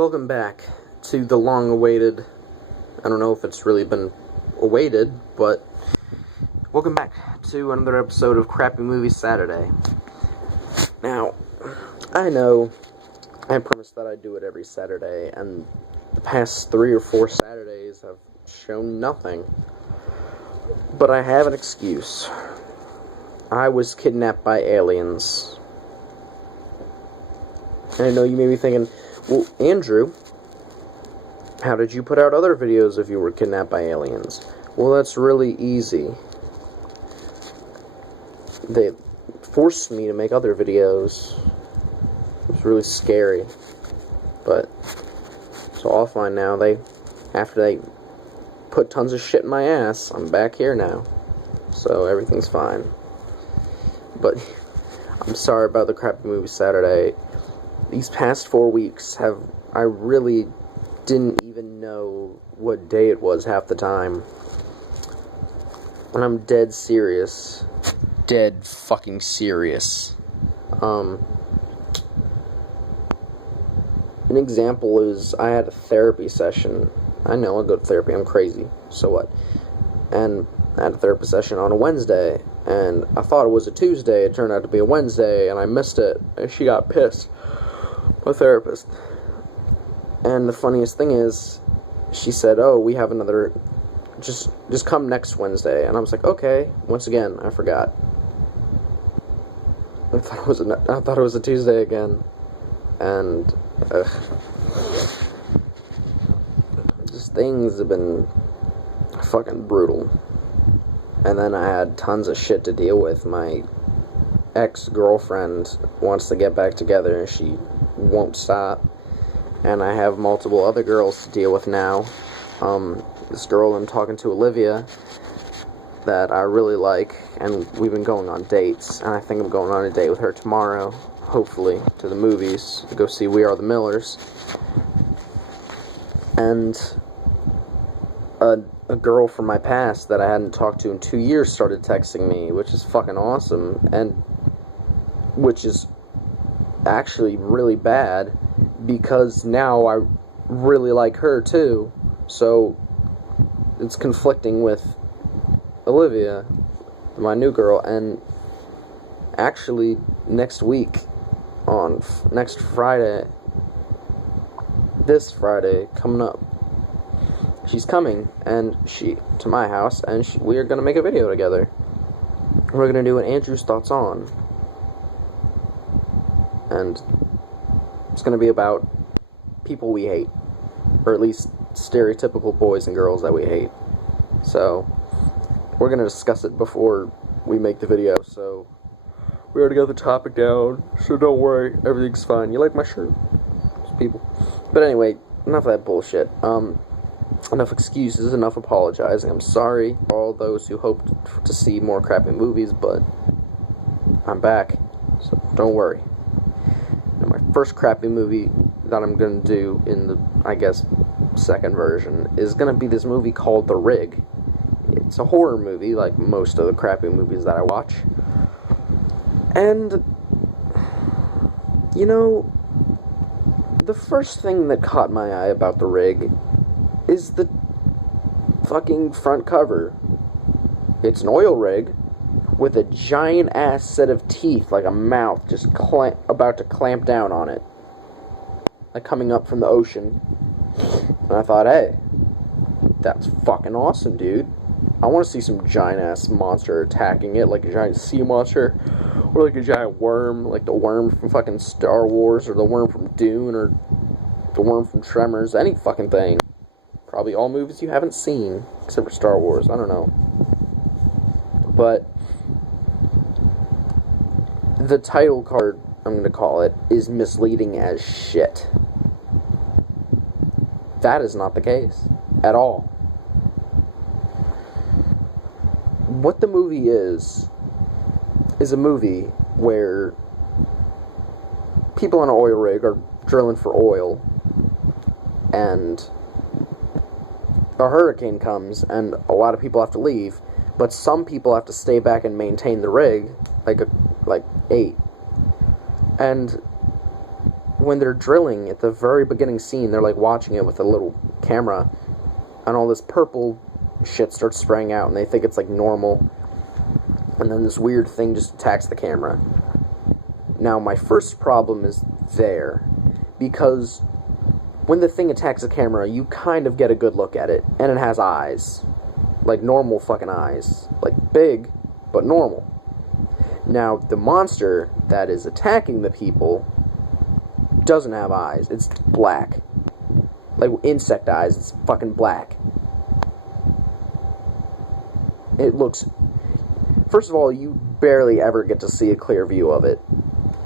Welcome back to the long-awaited, I don't know if it's really been awaited, but welcome back to another episode of Crappy Movie Saturday. Now, I know I promised that I'd do it every Saturday, and the past 3 or 4 Saturdays have shown nothing. But I have an excuse. I was kidnapped by aliens. And I know you may be thinking, well, Andrew, how did you put out other videos if you were kidnapped by aliens? Well, that's really easy. They forced me to make other videos. It was really scary. But it's all fine now. After they put tons of shit in my ass, I'm back here now. So everything's fine. But I'm sorry about the Crappy Movie Saturday. These past 4 weeks I really didn't even know what day it was half the time. And I'm dead serious. Dead fucking serious. An example is I had a therapy session. I know I go to therapy, I'm crazy. So what? And I had a therapy session on a Wednesday. And I thought it was a Tuesday. It turned out to be a Wednesday. And I missed it. And she got pissed. My therapist. And the funniest thing is, she said, oh, we have another, just come next Wednesday. And I was like, okay. Once again, I forgot. I thought it was a Tuesday again. And, just things have been fucking brutal. And then I had tons of shit to deal with. My ex-girlfriend wants to get back together, and she won't stop. And I have multiple other girls to deal with now. This girl I'm talking to, Olivia, that I really like, and we've been going on dates, and I think I'm going on a date with her tomorrow, hopefully, to the movies, to go see We Are the Millers. And a girl from my past that I hadn't talked to in 2 years started texting me, which is fucking awesome, and which is actually really bad, because now I really like her too, so it's conflicting with Olivia, my new girl. And actually next week, on next Friday, this Friday coming up, she's coming to my house, and we are going to make a video together. We're going to do an Andrew's Thoughts On. And it's going to be about people we hate. Or at least stereotypical boys and girls that we hate. So, we're going to discuss it before we make the video. So, we already got the topic down. So don't worry, everything's fine. You like my shirt? People. But anyway, enough of that bullshit. Enough excuses, enough apologizing. I'm sorry for all those who hoped to see more crappy movies, but I'm back. So don't worry. My first crappy movie that I'm going to do in the, I guess, second version is going to be this movie called The Rig. It's a horror movie, like most of the crappy movies that I watch. And, you know, the first thing that caught my eye about The Rig is the fucking front cover. It's an oil rig with a giant-ass set of teeth, like a mouth, just about to clamp down on it. Like coming up from the ocean. And I thought, hey, that's fucking awesome, dude. I want to see some giant-ass monster attacking it, like a giant sea monster, or like a giant worm, like the worm from fucking Star Wars, or the worm from Dune, or the worm from Tremors, any fucking thing. Probably all movies you haven't seen, except for Star Wars, I don't know. But the title card, I'm going to call it, is misleading as shit. That is not the case. At all. What the movie is a movie where people on an oil rig are drilling for oil, and a hurricane comes, and a lot of people have to leave, but some people have to stay back and maintain the rig, like 8. And when they're drilling at the very beginning scene, they're like watching it with a little camera, and all this purple shit starts spraying out, and they think it's like normal, and then this weird thing just attacks the camera. Now, my first problem is there, because when the thing attacks the camera, you kind of get a good look at it, and it has eyes. Like normal fucking eyes. Like big, but normal. Now, the monster that is attacking the people doesn't have eyes. It's black. Like insect eyes, it's fucking black. It looks... First of all, you barely ever get to see a clear view of it.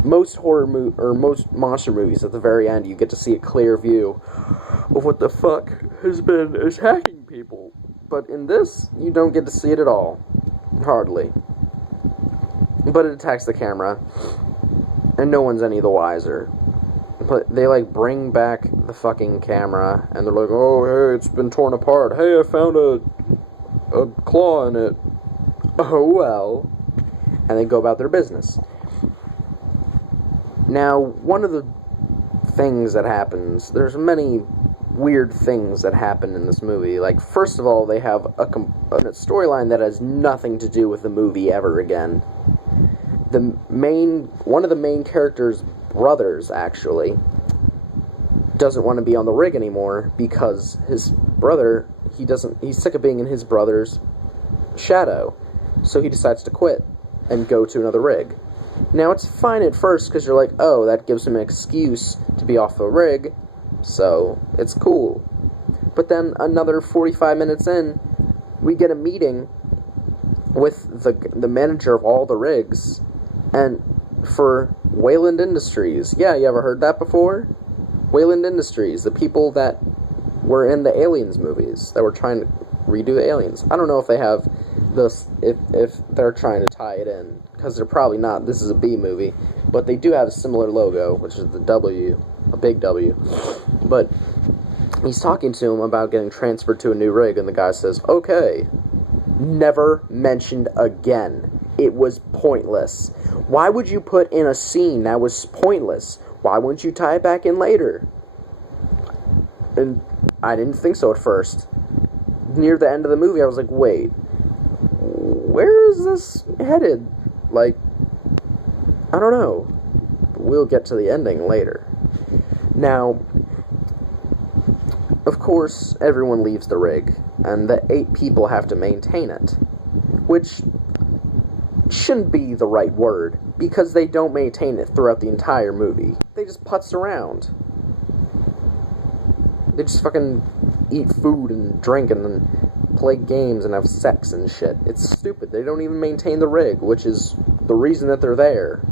Most most monster movies, at the very end, you get to see a clear view of what the fuck has been attacking people. But in this, you don't get to see it at all. Hardly. But it attacks the camera, and no one's any the wiser. But they, like, bring back the fucking camera, and they're like, oh, hey, it's been torn apart. Hey, I found a claw in it. Oh, well. And they go about their business. Now, one of the things that happens, there's many weird things that happen in this movie. Like, first of all, they have a storyline that has nothing to do with the movie ever again. One of the main characters' brothers, actually, doesn't want to be on the rig anymore because his brother, he's sick of being in his brother's shadow. So he decides to quit and go to another rig. Now, it's fine at first because you're like, oh, that gives him an excuse to be off the rig, so it's cool. But then another 45 minutes in, we get a meeting with the manager of all the rigs, and for Wayland Industries. Yeah, you ever heard that before? Wayland Industries, the people that were in the Aliens movies, that were trying to redo the Aliens. I don't know if they have this, if they're trying to tie it in, because they're probably not. This is a B movie, but they do have a similar logo, which is the W, a big W. But he's talking to him about getting transferred to a new rig, and the guy says, okay. Never mentioned again. It was pointless. Why would you put in a scene that was pointless? Why wouldn't you tie it back in later? And I didn't think so at first. Near the end of the movie, I was like, wait, where is this headed? Like, I don't know. We'll get to the ending later. Now, of course, everyone leaves the rig, and the 8 people have to maintain it. Which shouldn't be the right word, because they don't maintain it throughout the entire movie. They just putz around. They just fucking eat food and drink and then play games and have sex and shit. It's stupid. They don't even maintain the rig, which is the reason that they're there.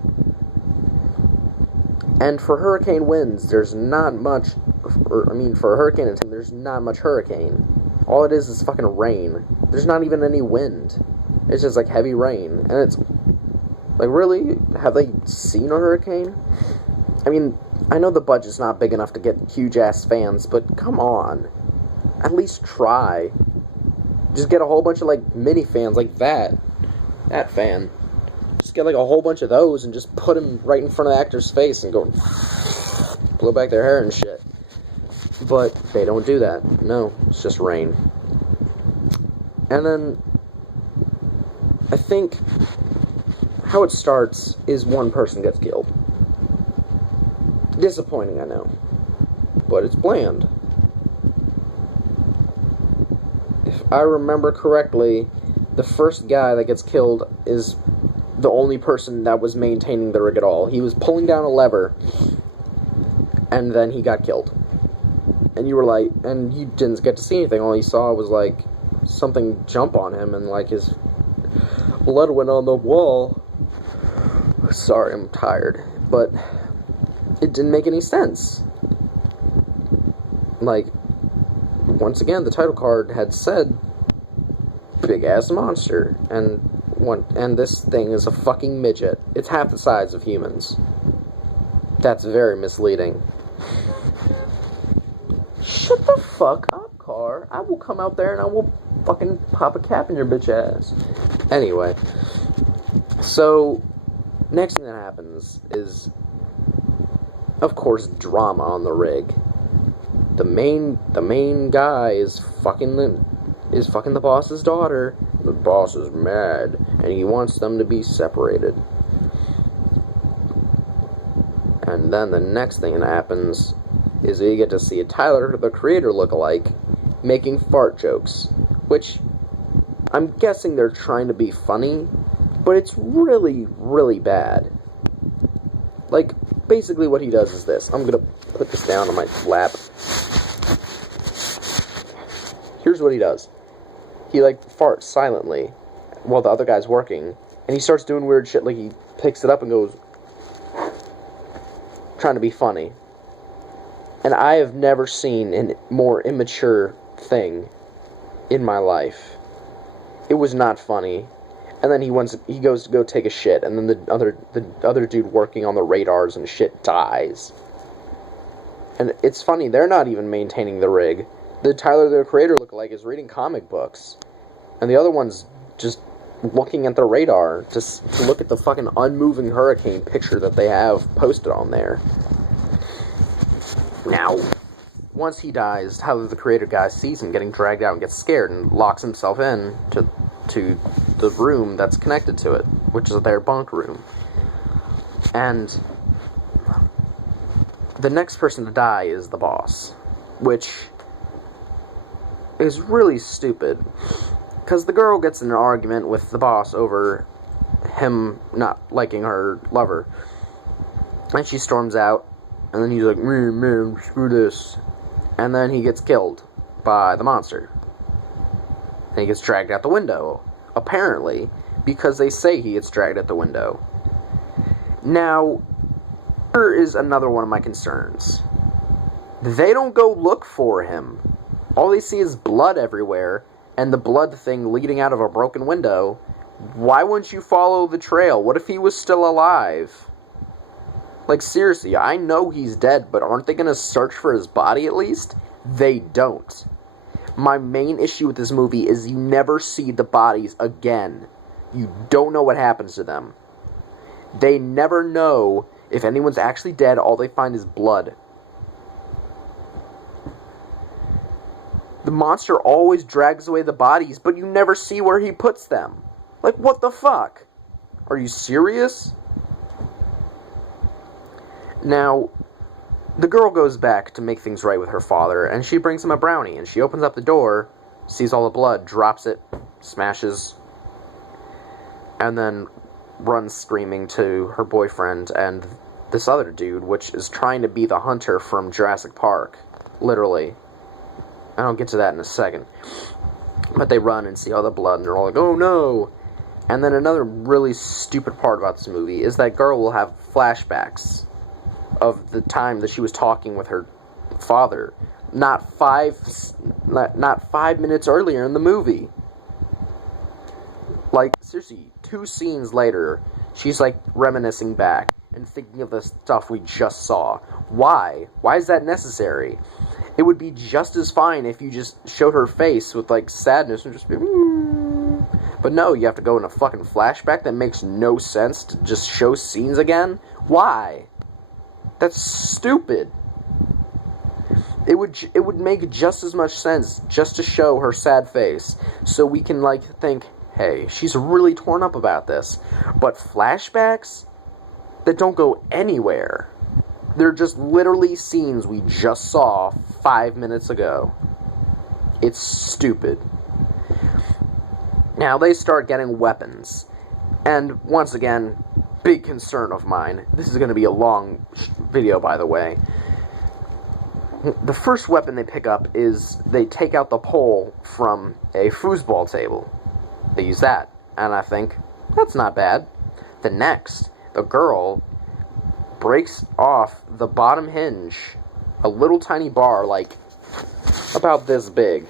And for hurricane winds, there's not much... for a hurricane, there's not much hurricane. All it is fucking rain. There's not even any wind. It's just, like, heavy rain. And it's... like, really? Have they seen a hurricane? I mean, I know the budget's not big enough to get huge-ass fans, but come on. At least try. Just get a whole bunch of, like, mini fans like that. That fan. Just get, like, a whole bunch of those and just put them right in front of the actor's face and go... blow back their hair and shit. But they don't do that. No, it's just rain. And then... I think how it starts is one person gets killed. Disappointing, I know. But it's bland. If I remember correctly, the first guy that gets killed is the only person that was maintaining the rig at all. He was pulling down a lever, and then he got killed. And you were like, and you didn't get to see anything. All you saw was, like, something jump on him, and, like, his blood went on the wall. Sorry, I'm tired. But it didn't make any sense. Like, once again, the title card had said, big-ass monster. And this thing is a fucking midget. It's half the size of humans. That's very misleading. Shut the fuck up, car. I will come out there and I will fucking pop a cap in your bitch ass. Anyway. So, next thing that happens is Of course, drama on the rig. The main guy is fucking the boss's daughter. The boss is mad, and he wants them to be separated. And then the next thing that happens is we get to see a Tyler, the Creator lookalike, making fart jokes, which I'm guessing they're trying to be funny, but it's really, really bad. Like, basically what he does is this. I'm gonna put this down on my lap. Here's what he does. He, like, farts silently while the other guy's working, and he starts doing weird shit, like he picks it up and goes, trying to be funny. And I have never seen a more immature thing in my life. It was not funny. And then he goes to go take a shit, and then the other dude working on the radars and shit dies. And it's funny, they're not even maintaining the rig. The Tyler, the Creator lookalike is reading comic books, and the other one's just looking at the radar to look at the fucking unmoving hurricane picture that they have posted on there. Now, once he dies, Tyler, the Creator guy sees him getting dragged out and gets scared and locks himself in to the room that's connected to it, which is their bunk room. And the next person to die is the boss, which is really stupid, because the girl gets in an argument with the boss over him not liking her lover, and she storms out, and then he's like, man, screw this, and then he gets killed by the monster, and he gets dragged out the window, apparently, because they say he gets dragged out the window. Now, here is another one of my concerns. They don't go look for him. All they see is blood everywhere, and the blood thing leading out of a broken window. Why wouldn't you follow the trail? What if he was still alive? Like, seriously, I know he's dead, but aren't they gonna search for his body at least? They don't. My main issue with this movie is you never see the bodies again. You don't know what happens to them. They never know if anyone's actually dead. All they find is blood. The monster always drags away the bodies, but you never see where he puts them. Like, what the fuck? Are you serious? Now, the girl goes back to make things right with her father, and she brings him a brownie, and she opens up the door, sees all the blood, drops it, smashes, and then runs screaming to her boyfriend and this other dude, which is trying to be the hunter from Jurassic Park. Literally. And I'll get to that in a second. But they run and see all the blood, and they're all like, oh no! And then another really stupid part about this movie is that girl will have flashbacks of the time that she was talking with her father, not 5 minutes earlier in the movie. Like, seriously, 2 scenes later, she's like reminiscing back and thinking of the stuff we just saw. Why? Why is that necessary? It would be just as fine if you just showed her face with, like, sadness and just be, But no, you have to go in a fucking flashback that makes no sense to just show scenes again? Why? That's stupid. It would make just as much sense just to show her sad face, so we can, like, think, hey, she's really torn up about this. But flashbacks that don't go anywhere. They're just literally scenes we just saw 5 minutes ago. It's stupid. Now, they start getting weapons. And, once again, big concern of mine. This is going to be a long video, by the way. The first weapon they pick up is they take out the pole from a foosball table. They use that. And I think, that's not bad. The next, the girl breaks off the bottom hinge, a little tiny bar, like, about this big,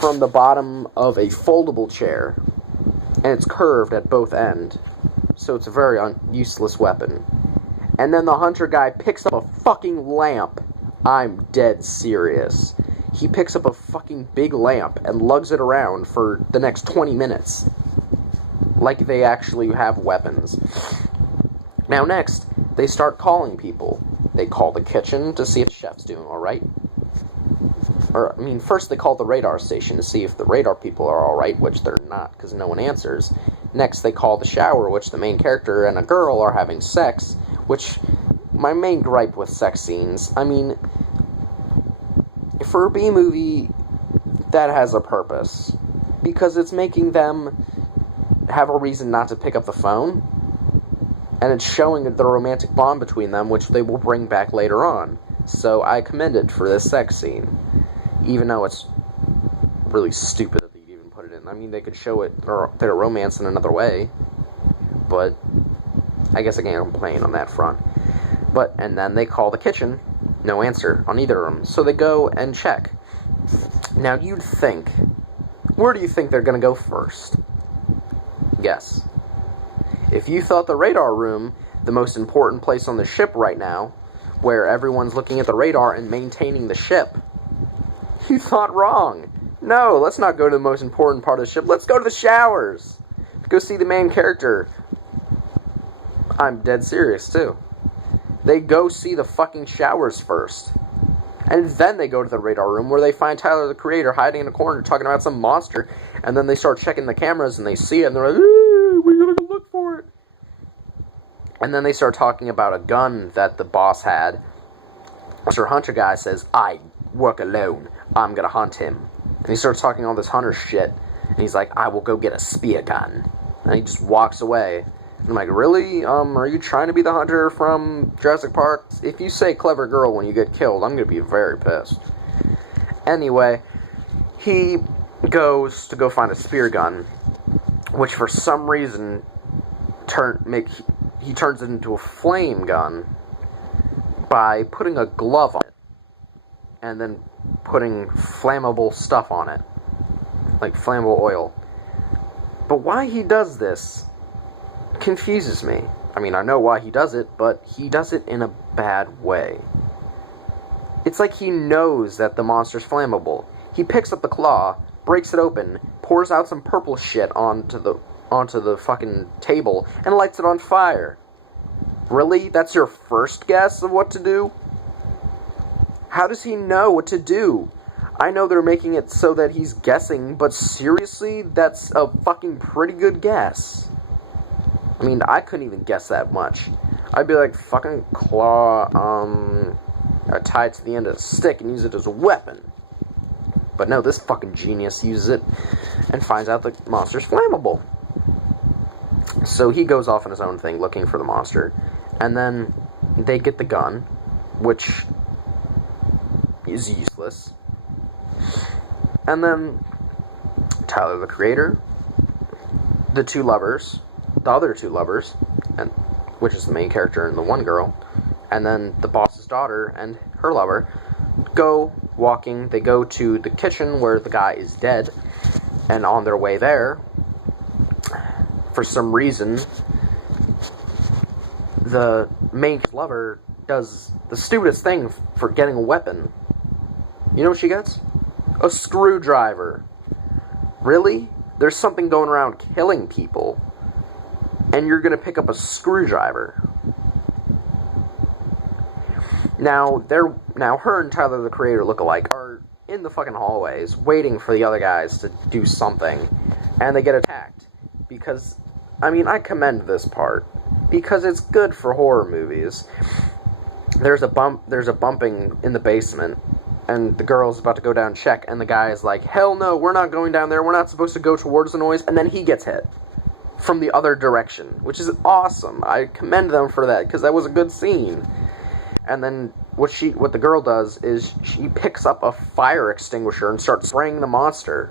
from the bottom of a foldable chair, and it's curved at both ends, so it's a very useless weapon. And then the hunter guy picks up a fucking lamp. I'm dead serious. He picks up a fucking big lamp and lugs it around for the next 20 minutes. Like they actually have weapons. Now next, they start calling people. They call the kitchen to see if the chef's doing alright. First they call the radar station to see if the radar people are alright, which they're not, because no one answers. Next, they call the shower, which the main character and a girl are having sex, which, my main gripe with sex scenes, for a B-movie, that has a purpose. Because it's making them have a reason not to pick up the phone, and it's showing the romantic bond between them, which they will bring back later on. So I commend it for this sex scene. Even though it's really stupid that they even put it in. They could show it, or their romance in another way. But I guess I can't complain on that front. And then they call the kitchen. No answer on either of them. So they go and check. Now you'd think, where do you think they're going to go first? Guess. If you thought the radar room, the most important place on the ship right now, where everyone's looking at the radar and maintaining the ship, you thought wrong. No, let's not go to the most important part of the ship. Let's go to the showers. Go see the main character. I'm dead serious, too. They go see the fucking showers first. And then they go to the radar room where they find Tyler, the creator, hiding in a corner talking about some monster. And then they start checking the cameras and they see it and they're like, we gotta go look for it. And then they start talking about a gun that the boss had. Mr. Hunter guy says, I work alone. I'm gonna hunt him. And he starts talking all this hunter shit. And he's like, I will go get a spear gun. And he just walks away. I'm like, really? Are you trying to be the hunter from Jurassic Park? If you say clever girl when you get killed, I'm gonna be very pissed. Anyway, he goes to go find a spear gun, which for some reason he turns it into a flame gun by putting a glove on it and then putting flammable stuff on it, like flammable oil. But why he does this confuses me. I know why he does it, but he does it in a bad way. It's like he knows that the monster's flammable. He picks up the claw, breaks it open, pours out some purple shit onto the fucking table, and lights it on fire. Really? That's your first guess of what to do? How does he know what to do? I know they're making it so that he's guessing, but seriously, that's a fucking pretty good guess. I couldn't even guess that much. I'd be like, fucking claw, tie it to the end of a stick and use it as a weapon. But no, this fucking genius uses it and finds out the monster's flammable. So he goes off on his own thing looking for the monster. And then they get the gun, which is useless. And then Tyler, the creator, the other two lovers, and which is the main character and the one girl, and then the boss's daughter and her lover, go walking. They go to the kitchen where the guy is dead, and on their way there, for some reason, the main lover does the stupidest thing for getting a weapon. You know what she gets? A screwdriver. Really? There's something going around killing people, and you're gonna pick up a screwdriver. Now her and Tyler, the creator, look-alike, are in the fucking hallways, waiting for the other guys to do something, and they get attacked. Because, I commend this part, because it's good for horror movies. There's a bumping in the basement, and the girl's about to go down and check, and the guy is like, hell no, we're not going down there, we're not supposed to go towards the noise, and then he gets hit from the other direction, which is awesome. I commend them for that, because that was a good scene. And then what the girl does is she picks up a fire extinguisher and starts spraying the monster.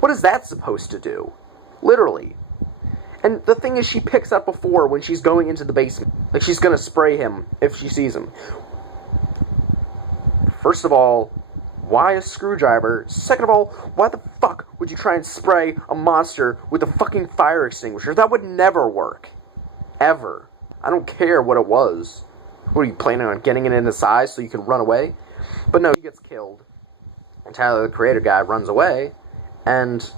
What is that supposed to do? Literally. And the thing is, she picks up before when she's going into the basement. Like, she's gonna spray him if she sees him. First of all, why a screwdriver? Second of all, why the fuck would you try and spray a monster with a fucking fire extinguisher? That would never work. Ever. I don't care what it was. What, are you planning on getting it in his eyes so you can run away? But no, he gets killed. And Tyler, the creator guy, runs away and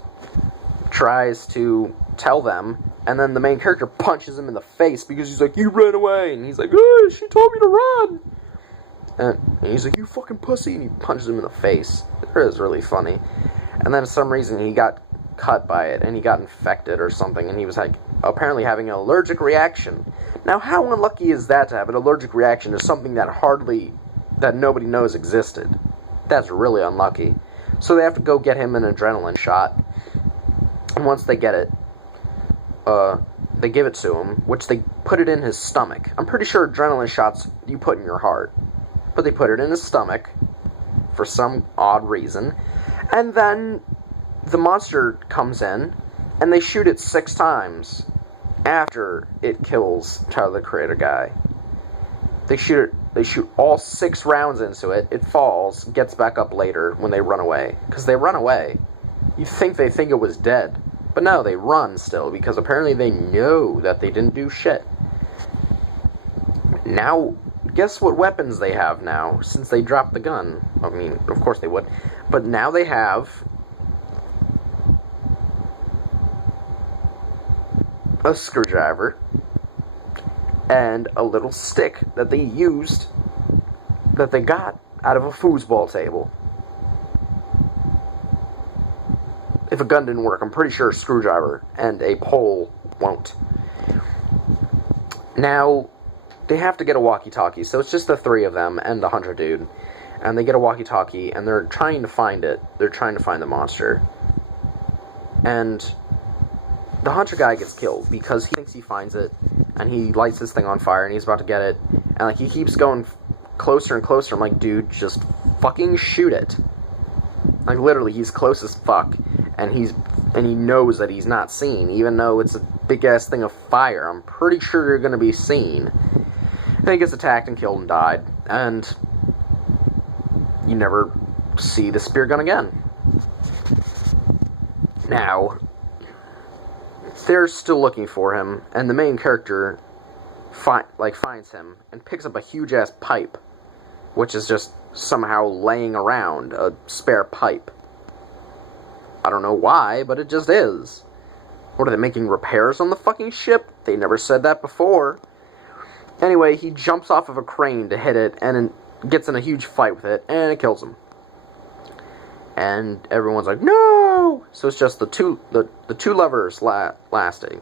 tries to tell them And then the main character punches him in the face because he's like, you ran away. And he's like, oh, she told me to run. And he's like, you fucking pussy. And he punches him in the face. It was really funny. And then for some reason he got cut by it. And he got infected or something. And he was like, apparently having an allergic reaction. Now, how unlucky is that to have an allergic reaction to something that nobody knows existed? That's really unlucky. So they have to go get him an adrenaline shot. And once they get it, they give it to him, which they put it in his stomach. I'm pretty sure adrenaline shots you put in your heart. But they put it in his stomach for some odd reason. And then the monster comes in, and they shoot it 6 times after it kills Tyler, the Creator guy. They shoot all 6 rounds into it. It falls, gets back up later when they run away. Because they run away. You'd think they think it was dead. But no, they run still, because apparently they know that they didn't do shit. Now, guess what weapons they have now, since they dropped the gun? I mean, of course they would. But now they have a screwdriver and a little stick that they used, that they got out of a foosball table. If a gun didn't work, I'm pretty sure a screwdriver and a pole won't. Now, they have to get a walkie-talkie, so it's just the 3 of them and the hunter dude. And they get a walkie-talkie, and they're trying to find it. They're trying to find the monster. And the hunter guy gets killed because he thinks he finds it, and he lights this thing on fire, and he's about to get it. And like he keeps going closer and closer. I'm like, dude, just fucking shoot it. Like, literally, he's close as fuck. And he knows that he's not seen, even though it's a big-ass thing of fire. I'm pretty sure you're going to be seen. And he gets attacked and killed and died. And you never see the spear gun again. Now, they're still looking for him, and the main character finds him and picks up a huge-ass pipe, which is just somehow laying around, a spare pipe. I don't know why, but it just is. What, are they making repairs on the fucking ship? They never said that before. Anyway, he jumps off of a crane to hit it, and gets in a huge fight with it, and it kills him. And everyone's like, no! So it's just the two levers lasting.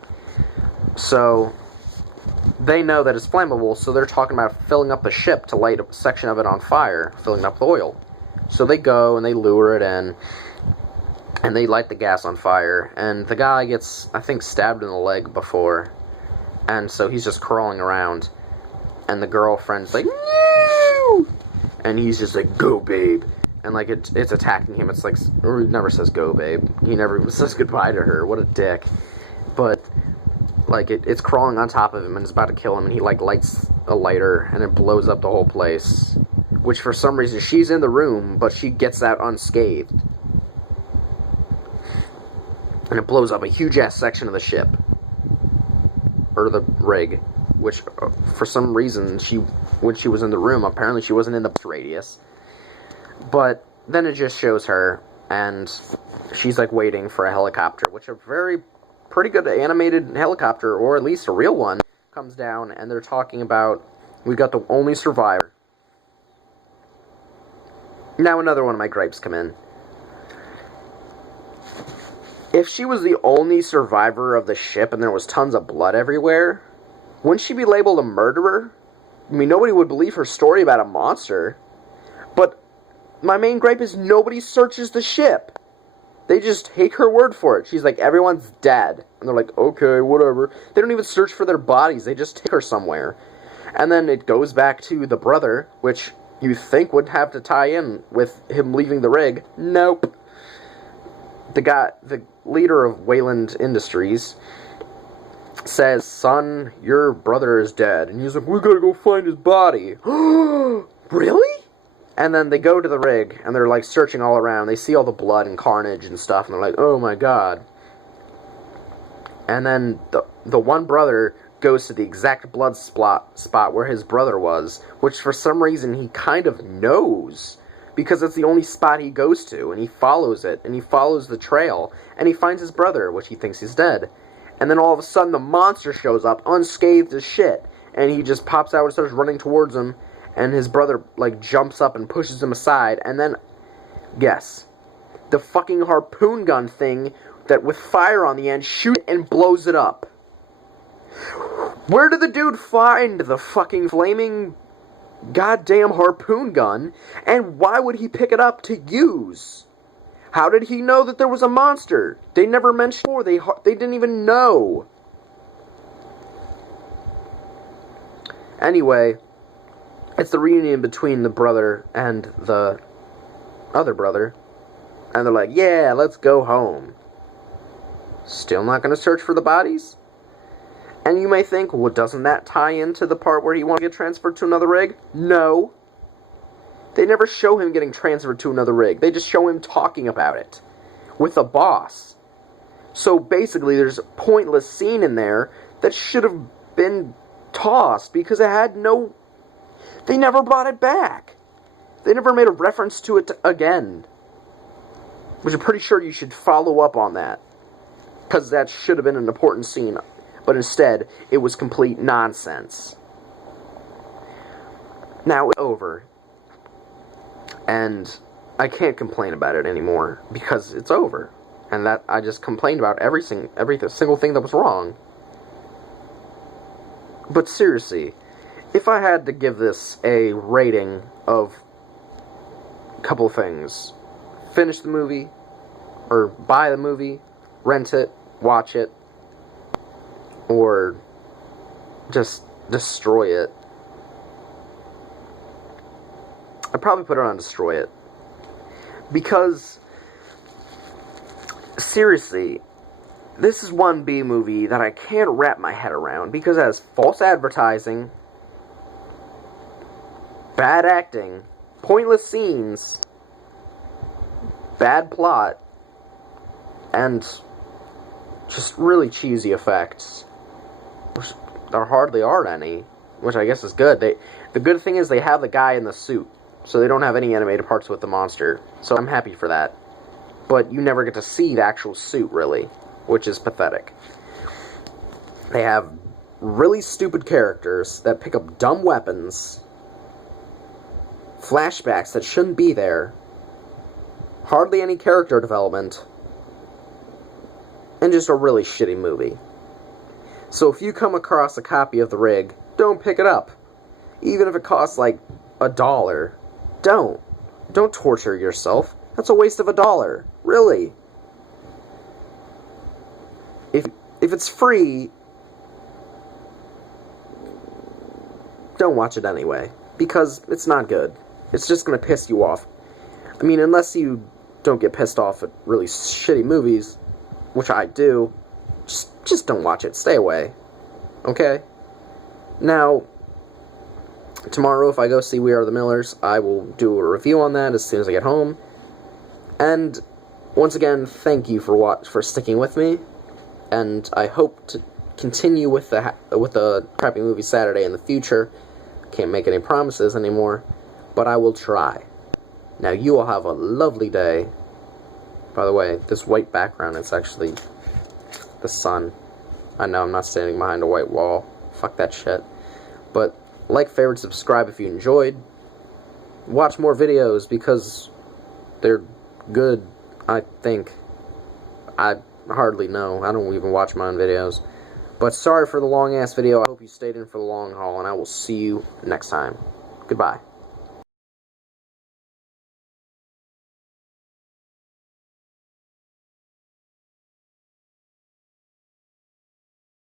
So they know that it's flammable, so they're talking about filling up the ship to light a section of it on fire, filling up with oil. So they go, and they lure it in, and they light the gas on fire, and the guy gets, I think, stabbed in the leg before, and so he's just crawling around, and the girlfriend's like, no! And he's just like, go, babe. And, like, it's attacking him. It's like, or he never says go, babe. He never even says goodbye to her. What a dick. But, like, it's crawling on top of him, and it's about to kill him, and he, like, lights a lighter, and it blows up the whole place. Which, for some reason, she's in the room, but she gets out unscathed. And it blows up a huge-ass section of the ship. Or the rig. Which, for some reason, when she was in the room, apparently she wasn't in the radius. But then it just shows her, and she's, like, waiting for a helicopter, which a pretty good animated helicopter, or at least a real one, comes down, and they're talking about, we got the only survivor. Now another one of my gripes come in. If she was the only survivor of the ship and there was tons of blood everywhere, wouldn't she be labeled a murderer? I mean, nobody would believe her story about a monster. But my main gripe is nobody searches the ship. They just take her word for it. She's like, everyone's dead. And they're like, okay, whatever. They don't even search for their bodies. They just take her somewhere. And then it goes back to the brother, which you think would have to tie in with him leaving the rig. Nope. The leader of Wayland Industries says, son, your brother is dead. And he's like, we gotta go find his body. Really? And then they go to the rig, and they're, like, searching all around. They see all the blood and carnage and stuff, and they're like, oh my god. And then the one brother goes to the exact blood spot where his brother was, which for some reason he kind of knows, because it's the only spot he goes to, and he follows it, and he follows the trail, and he finds his brother, which he thinks is dead. And then all of a sudden the monster shows up, unscathed as shit. And he just pops out and starts running towards him. And his brother, like, jumps up and pushes him aside. And then, guess, the fucking harpoon gun thing that with fire on the end shoots and blows it up. Where did the dude find the fucking flaming goddamn harpoon gun? And why would he pick it up to use? How did he know that there was a monster? They never mentioned before. They didn't even know. Anyway, it's the reunion between the brother and the other brother. And they're like, yeah, let's go home. Still not going to search for the bodies? And you may think, well, doesn't that tie into the part where he wants to get transferred to another rig? No. They never show him getting transferred to another rig. They just show him talking about it with a boss. So basically, there's a pointless scene in there that should have been tossed because it had no... They never brought it back. They never made a reference to it again. Which I'm pretty sure you should follow up on that. Because that should have been an important scene. But instead, it was complete nonsense. Now it's over. And I can't complain about it anymore. Because it's over. And that I just complained about every single thing that was wrong. But seriously, if I had to give this a rating of a couple of things, finish the movie, or buy the movie, rent it, watch it, or just destroy it, I'd probably put it on destroy it. Because, seriously, this is one B movie that I can't wrap my head around because it has false advertising, bad acting, pointless scenes, bad plot, and just really cheesy effects, which there hardly are any, which I guess is good. The good thing is they have the guy in the suit, so they don't have any animated parts with the monster, so I'm happy for that. But you never get to see the actual suit, really, which is pathetic. They have really stupid characters that pick up dumb weapons, flashbacks that shouldn't be there, hardly any character development, and just a really shitty movie. So if you come across a copy of The Rig, don't pick it up. Even if it costs like $1. Don't. Don't torture yourself. That's a waste of $1. Really. If it's free, don't watch it anyway. Because it's not good. It's just gonna piss you off. I mean, unless you don't get pissed off at really shitty movies, which I do, just don't watch it. Stay away. Okay? Now, tomorrow if I go see We Are the Millers, I will do a review on that as soon as I get home. And once again, thank you for sticking with me, and I hope to continue with the Crappy Movie Saturday in the future. Can't make any promises anymore, but I will try. Now you all have a lovely day. By the way, this white background is actually the sun. I know I'm not standing behind a white wall. Fuck that shit. But like, favorite, subscribe if you enjoyed. Watch more videos because they're good, I think. I hardly know. I don't even watch my own videos. But sorry for the long-ass video. I hope you stayed in for the long haul, and I will see you next time. Goodbye.